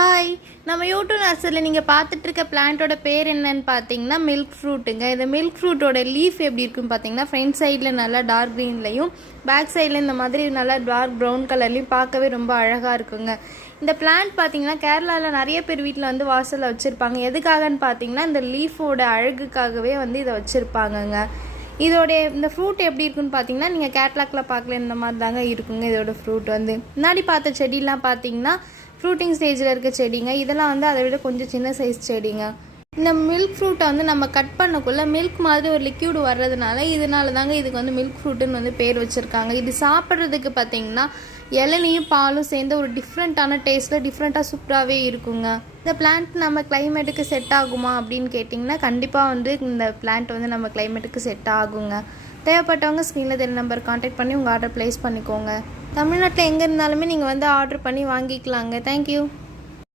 Hi, நம்ம YouTube நர்சரியில் நீங்கள் பார்த்துட்ருக்க பிளான்ட்டோட பேர் என்னன்னு பார்த்தீங்கன்னா மில்க் ஃப்ரூட்டுங்க. இந்த மில்க் ஃப்ரூட்டோட லீஃப் எப்படி இருக்குன்னு பார்த்தீங்கன்னா ஃப்ரண்ட் சைடில் நல்லா டார்க் க்ரீன்லையும் பேக் சைடில் இந்த மாதிரி நல்லா டார்க் ப்ரௌன் கலர்லையும் பார்க்கவே ரொம்ப அழகாக இருக்குங்க. இந்த பிளான்ட் பார்த்தீங்கன்னா கேரளாவில் நிறைய பேர் வீட்டில் வந்து வாசலில் வச்சுருப்பாங்க. எதுக்காகன்னு பார்த்தீங்கன்னா இந்த லீஃபோட அழகுக்காகவே வந்து இதை வச்சுருப்பாங்கங்க. இதோடைய இந்த ஃப்ரூட் எப்படி இருக்குன்னு பார்த்தீங்கன்னா நீங்கள் கேட்லாக்ல பார்க்கல இந்த மாதிரி தாங்க இருக்குங்க. இதோட ஃப்ரூட் வந்து முன்னாடி பார்த்த செடியெலாம் பார்த்தீங்கன்னா ஃப்ரூட்டிங் ஸ்டேஜில் இருக்க செடிங்க. இதெல்லாம் வந்து அதை விட கொஞ்சம் சின்ன சைஸ் செடிங்க. இந்த மில்க் ஃப்ரூட்டை வந்து நம்ம கட் பண்ணக்குள்ள மில்க் மாதிரி ஒரு லிக்யூட் வர்றதுனால இதனால தாங்க இதுக்கு வந்து மில்க் ஃப்ரூட்டுன்னு வந்து பேர் வச்சுருக்காங்க. இது சாப்பிட்றதுக்கு பார்த்தீங்கன்னா இளநியும் பாலும் சேர்ந்து ஒரு டிஃப்ரெண்ட்டான டேஸ்ட்டில் டிஃப்ரெண்ட்டாக சூப்பராகவே இருக்குங்க. இந்த பிளான்ட் நம்ம கிளைமேட்டுக்கு செட் ஆகுமா அப்படின்னு கேட்டிங்கன்னா கண்டிப்பாக வந்து இந்த பிளான்ட் வந்து நம்ம கிளைமேட்டுக்கு செட் ஆகுங்க. தேவைப்பட்டவங்க ஸ்க்ரீனில் தெரிய நம்பர் கான்டாக்ட் பண்ணி உங்கள் ஆர்டர் ப்ளேஸ் பண்ணிக்கோங்க. தமிழ்நாட்டில் எங்கே இருந்தாலுமே நீங்கள் வந்து ஆர்டர் பண்ணி வாங்கிக்கலாங்க. தேங்க்யூ.